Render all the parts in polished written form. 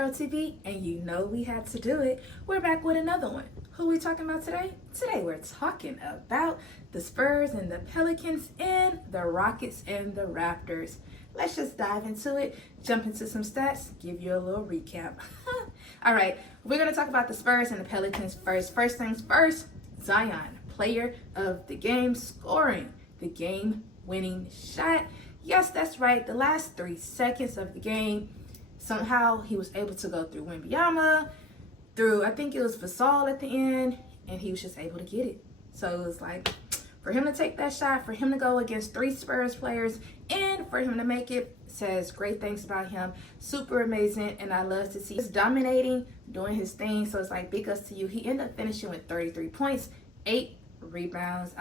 Girl TV, and you know we had to do it. We're back with another one. Who are we talking about today? Today we're talking about the Spurs and the Pelicans and the Rockets and the Raptors. Let's just dive into it, jump into some stats, give you a little recap. All right, we're going to talk about the Spurs and the Pelicans first. First things first, Zion, player of the game, scoring the game-winning shot. Yes, that's right. The last 3 seconds of the game, somehow he was able to go through Wembanyama, through, I think it was Gasol at the end, and he was just able to get it. So it was like, for him to take that shot, for him to go against 3 Spurs players, and for him to make it, says great things about him. Super amazing, and I love to see he's dominating, doing his thing. So it's like, big ups to you. He ended up finishing with 33 points, 8 rebounds.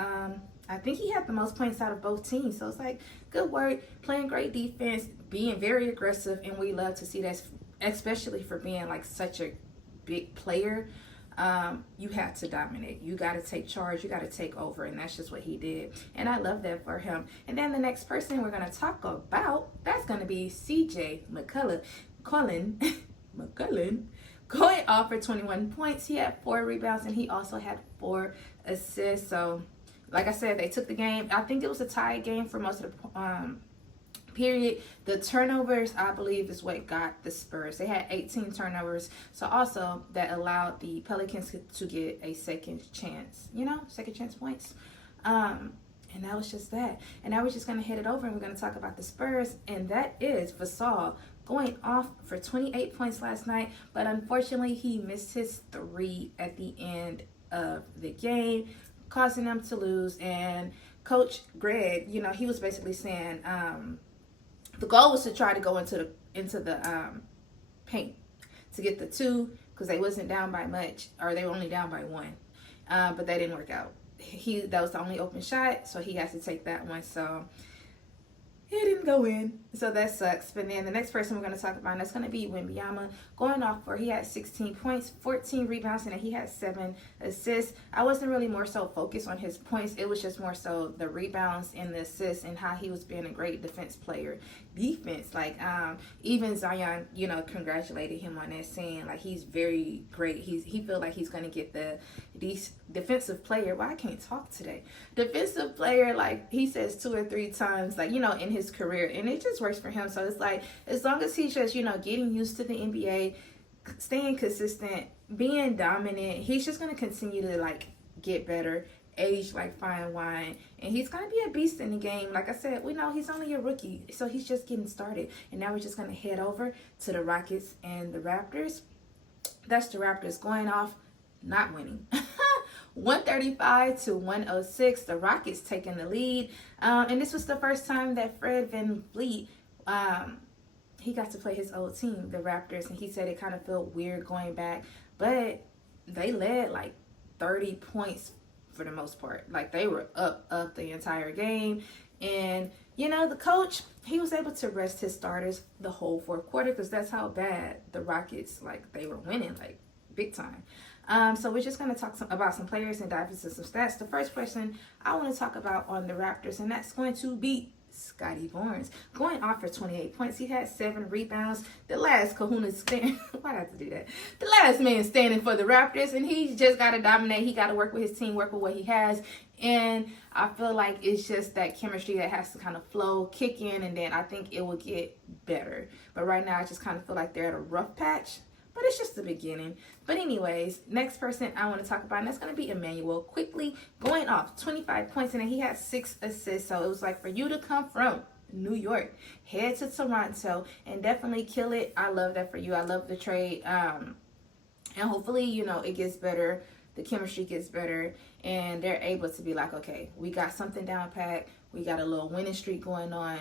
I think he had the most points out of both teams. So it's like, good work, playing great defense, being very aggressive, and we love to see that, especially for being like such a big player. You have to dominate. You got to take charge. You got to take over, and that's just what he did. And I love that for him. And then the next person we're going to talk about, that's going to be CJ McCollum, going off for 21 points. He had 4 rebounds, and he also had 4 assists. So, like I said, they took the game. I think it was a tie game for most of the period. The turnovers, I believe, is what got the Spurs. They had 18 turnovers. So also that allowed the Pelicans to get a second chance, second chance points. And that was just that. And now we're just going to head it over and we're going to talk about the Spurs. And that is Gasol going off for 28 points last night. But unfortunately, he missed his 3 at the end of the game, causing them to lose. And Coach Greg, he was basically saying the goal was to try to go into the paint to get the 2, because they wasn't down by much, or they were only down by 1, but that didn't work out. That was the only open shot, so he has to take that one. So it didn't go in, so that sucks. But then the next person we're going to talk about, that's going to be Wembanyama, going off for, he had 16 points, 14 rebounds, and he had 7 assists. I wasn't really more so focused on his points. It was just more so the rebounds and the assists and how he was being a great defense player. Even Zion, congratulated him on that, saying like he's very great. He feel like he's going to get the defensive player. Well, I can't talk today. Defensive player, like he says 2 or 3 times, like, in his career, and it just works for him. So it's like, as long as he's just, getting used to the NBA, staying consistent, being dominant, he's just going to continue to like get better, age like fine wine, and he's going to be a beast in the game. Like I said, we know he's only a rookie, so he's just getting started. And now we're just going to head over to the Rockets and the Raptors. That's the Raptors going off, not winning. 135 to 106. The Rockets taking the lead. And this was the first time that Fred VanVleet, he got to play his old team, the Raptors, and he said it kind of felt weird going back, but they led like 30 points for the most part. Like they were up the entire game. And the coach, he was able to rest his starters the whole 4th quarter, because that's how bad the Rockets, like, they were winning like big time. So we're just going to talk about some players and dive into some stats. The first person I want to talk about on the Raptors, and that's going to be Scottie Barnes, going off for 28 points. He had 7 rebounds. The last kahuna stand. Why'd I have to do that? The last man standing for the Raptors, and he just got to dominate. He got to work with his team, work with what he has. And I feel like it's just that chemistry that has to kind of flow, kick in, and then I think it will get better. But right now, I just kind of feel like they're at a rough patch. But it's just the beginning. But anyways, next person I want to talk about, and that's going to be Immanuel Quickley, going off 25 points, and then he had 6 assists. So it was like, for you to come from New York, head to Toronto, and definitely kill it. I love that for you. I love the trade. And hopefully, it gets better. The chemistry gets better, and they're able to be like, okay, we got something down pat. We got a little winning streak going on,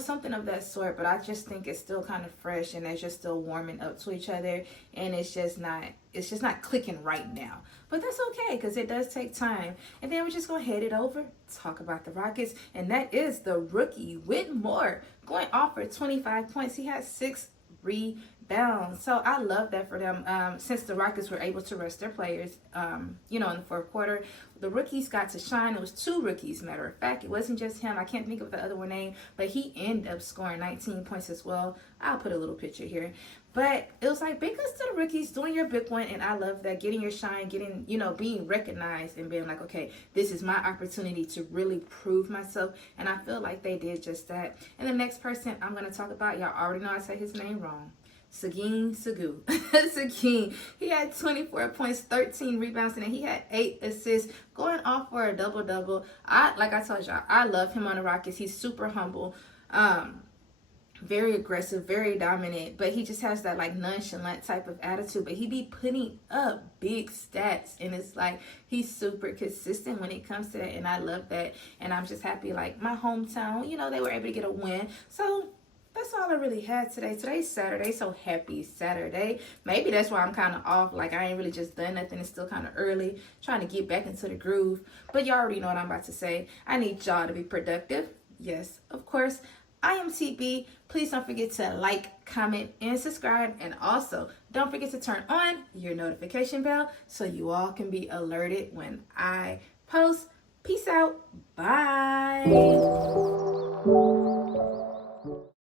something of that sort. But I just think it's still kind of fresh, and they're just still warming up to each other, and it's just not clicking right now. But that's okay, because it does take time. And then we're just going to head it over, talk about the Rockets, and that is the rookie Whitmore, going off for 25 points. He had 6 rebounds. So I love that for them. Since the Rockets were able to rest their players, in the 4th quarter, the rookies got to shine. It was 2 rookies, matter of fact. It wasn't just him. I can't think of the other one name, but he ended up scoring 19 points as well. I'll put a little picture here. But it was like big ups to the rookies doing your big one, and I love that, getting your shine, getting, being recognized and being like, okay, this is my opportunity to really prove myself, and I feel like they did just that. And the next person I'm gonna talk about, y'all already know I say his name wrong. Seguin Segu. Seguin. He had 24 points, 13 rebounds, and he had 8 assists, going off for a double-double. Like I told y'all, I love him on the Rockets. He's super humble. Very aggressive, very dominant, but he just has that like nonchalant type of attitude, but he be putting up big stats, and it's like he's super consistent when it comes to that, and I love that. And I'm just happy, like, my hometown, they were able to get a win. So that's all I really had today. Today's Saturday, so happy Saturday. Maybe that's why I'm kind of off. Like, I ain't really just done nothing. It's still kind of early, trying to get back into the groove. But y'all already know what I'm about to say. I need y'all to be productive. Yes, of course. I am TB. Please don't forget to like, comment, and subscribe. And also, don't forget to turn on your notification bell so you all can be alerted when I post. Peace out. Bye.